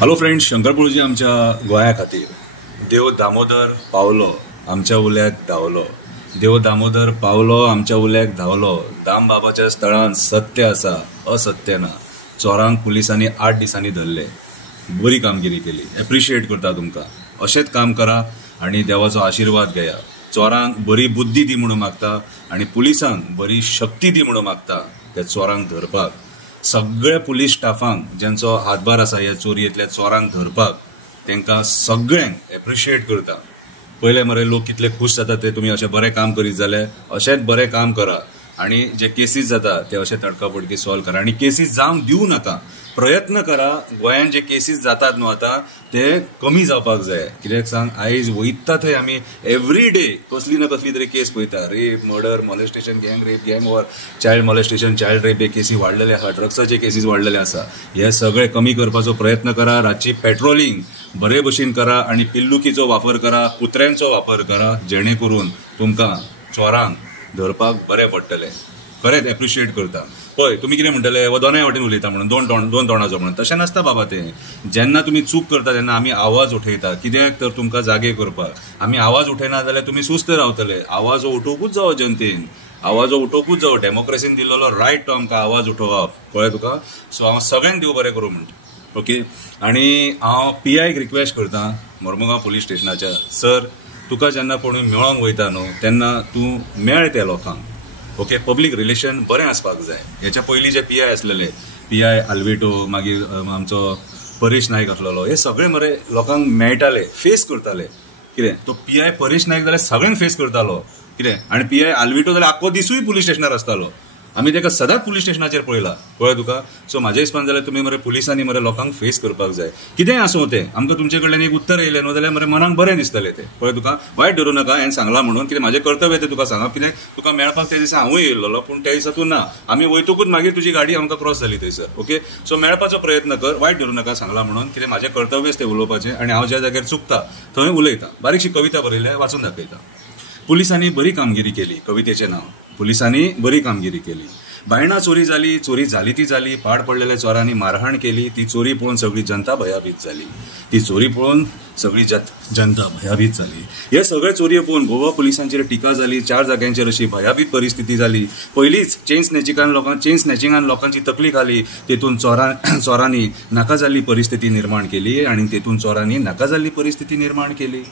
Hello friends, शंकरपुळजी आमच्या गोंया खातीर देव दामोदर पावलो आमच्या उल्याक धांवलो. देव दामोदर पावलो आमच्या उल्याक धांवलो. दाम बाबाच्या स्थळान सत्य आसा, असत्य ना. चोरांक पुलिसांनी 8 दिसांनी धरले. बरी कामगिरी केली. एप्रिशिएट करता तुमकां. अशेंच काम करा आणि देवाचो आशीर्वाद घेया. चोरांक बरी बुद्धी दी म्हणून मागता आणि पुलिसांक बरी शक्ती दी म्हणून मागता त्या चोरांक धरपाक. सगळ्या पुलीस स्टाफांक ज्यांचो हातभार आसा ह्या चोरयेंतल्या चोरांक धरपाक, तांकां सगळ्यांक एप्रिशिएट करता. पयले मरे लोक कितले खूश जाता ते तुमी अशें बरें काम करीत जाल्यार अशेंच बरें काम करा आणि जे केसीस जाता ते अशें तडकाफडकी सॉल्व करा आणि केसीस जावंक दिवं नाका. प्रयत्न करा गोंयांत जे केसीस जातात न्हू आता ते कमी जावपाक जाय. कित्याक सांग, आयज वयता थंय आमी एवरी डे कसली ना कसली तरी केस पळयता. रेप, मर्डर, मॉलेस्टेशन, गँग रेप, गँग war, child molestation, child rape हे केसी वाडलेले आसा. ड्रग्साचे केसीस वाडलेले आसा. हे सगळे कमी करपाचो प्रयत्न करा. रातची पेट्रोलिंग बरे भशेन करा आणि पिल्लुकीचो वापर करा, कुत्र्यांचो वापर करा, जेणे करून तुमकां चोरांक धरपाक बरें पडटलें. खरेंच एप्रिशिएट करता. पळय, तुमी कितें म्हणटले वा दोनूय वाटेन उलयता म्हणून दोन तोंडाचो म्हणून. तशें नासता बाबा तें. जेन्ना तुमी चूक करता तेन्ना आमी आवाज उठयता. कित्याक तर तुमकां जागे करपाक. आमी आवाज उठयना जाल्यार तुमी सुस्त रावतले. आवाज उठोवपूच जावो जनतेन. आवाज उठोवपूच जावो. डेमोक्रेसीन दिल्लो रायट तो आमकां आवाज उठोवप. कळ्ळें तुका? सो हांव सगळ्यांक देव बरें करूं म्हणटा. ओके. आनी हांव PIक रिक्वेस्ट करता मोर्मुगांव पुलीस स्टेशनाच्या. सर, तुका जेन्ना कोणूय मेळोंक वयता न्हू तेन्ना तूं मेळ त्या लोकांक. ओके. पब्लीक रिलेशन बरें आसपाक जाय. हेच्या पयलीं जे PI आसलेले, PI आल्विटो, मागीर आमचो परेश नायक आसलेलो, हे सगळे मरे लोकांक मेळटाले, फेस करताले. कितें तो PI परेश नायक जाल्यार सगळ्यांक फेस करतालो. कितें आनी PI आल्विटो जाल्यार आख्खो दिसूय पुलीस स्टेशनार आसतालो. आमी ताका सदांच पुलीस स्टेशनाचेर पळयला. कळ्ळें तुका? सो म्हाज्या हिसपान जाल्यार तुमी मरे पुलिसांनी मरे लोकांक फेस करपाक जाय. कितेंय आसूं तें. आमकां तुमचे कडल्यान एक उत्तर येयलें न्हू जाल्यार मरे मनाक बरें दिसतलें तें. कळ्ळें तुका? वायट धरूं नाका हांवें सांगलां म्हणून. कितें म्हाजें कर्तव्य तें तुका सांगप. कितें तुका मेळपाक त्या दिसा हांवूय येयल्लो, पूण त्या दिसा तूं ना. आमी वयतकूच मागीर तुजी गाडी आमकां क्रॉस जाली थंयसर. ओके. सो मेळपाचो प्रयत्न कर. वायट धरूं नाका सांगलां म्हणून. कितें म्हाजें कर्तव्यच तें उलोवपाचें आणि हांव ज्या जाग्यार चुकता थंय उलयता. बारीकशी कविता बरयल्या, वाचून दाखयता. पुलिसांनी बरी कामगिरी केली. कवितेचें नांव. पुलिसांनी बरी कामगिरी केली. बायणां चोरी झाली ती झाली. पाड पडलेल्या चोरांनी मारहाण केली. ती चोरी पळोवन सगळी जनता भयभीत झाली. ती चोरी पळोवन सगळी जनता भयभीत झाली. हे सगळे चोरये पळोवन गोवा पुलिसांचेर टिका जाली. 4 जाग्यांचेर अशी भयभीत परिस्थिती जाली. पयलींच चेन स्नॅचिंगान लोकांची तकली खाली. तेतून चोरांनी नाका जाल्ली परिस्थिती निर्माण केली आणि तेतून चोरांनी नाका जाल्ली परिस्थिती निर्माण केली.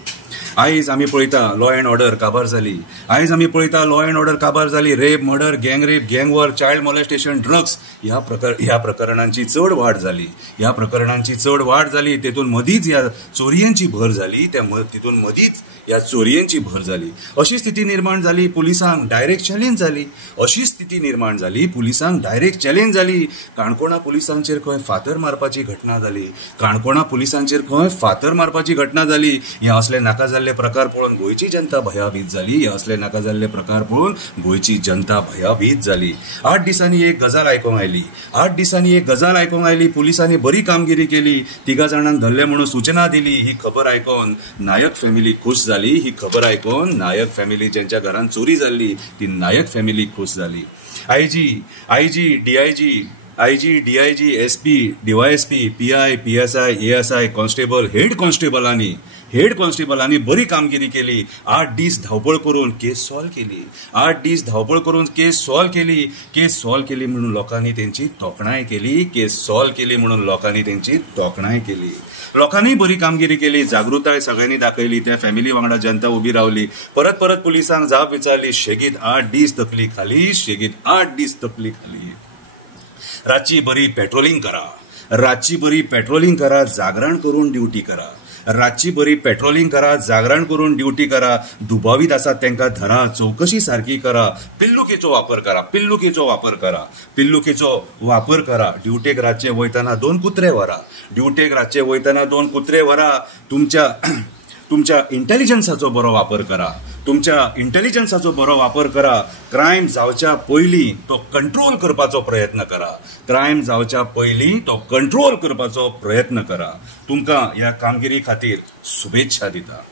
आयज आमी पळयता लॉ अँड ऑर्डर काबार जाली. रेप, मर्डर, गँग रेप, गँग वॉर, चायल्ड मॉलेस्टेशन, ड्रग्स ह्या प्रकरणांची चड वाड झाली. तेतून मदींच ह्या चोरयांची भर झाली. तितून मदींच ह्या चोरयांची भर झाली. अशी स्थिती निर्माण झाली. पुलिसांक डायरेक्ट चॅलेंज झाली. काणकोणा पुलिसांचेर खंय फातर मारपाची घटना जाली. हे असले नाका जाल्ले प्रकार पळोवन गोंयची जनता भयभीत झाली. 8 दिसांनी एक गजाल आयकूंक आयली. पुलिसांनी बरी कामगिरी केली. 3 जाणांक धरले म्हणून सूचना दिली. ही खबर आयकून नायक फॅमिली खुश झाली. नायक फॅमिली ज्यांच्या घरांत चोरी जाल्ली ती नायक फॅमिली खुश झाली. IG, DIG, SP, DYSP, PI, PSI, ASI, constable, head कॉन्स्टेबलांनी बरी कामगिरी केली. 8 दीस धांवपळ करून केस सॉल्व केली. म्हणून लोकांनी त्यांची तोखणाय केली. लोकांनी बरी कामगिरी केली. जागृताय सगळ्यांनी दाखयली. त्या फॅमिली वांगडा जनता उबी रावली. परत पुलिसांक जाप विचारली. शेगीत 8 दीस तकली खाली. रातची बरी पेट्रोलिंग करा. जागरण करून ड्युटी करा. दुबावीत आसात तांकां धरा. चौकशी सारकी करा. पिल्लुकेचो वापर करा. ड्युटेक रातचे वयताना 2 कुत्रे व्हरा. तुमच्या इंटेलिजन्साचो बरो वापर करा. क्रायम जावच्या पयलीं तो कंट्रोल करपाचो प्रयत्न करा. तुमकां ह्या कामगिरी खातीर शुभेच्छा दिता.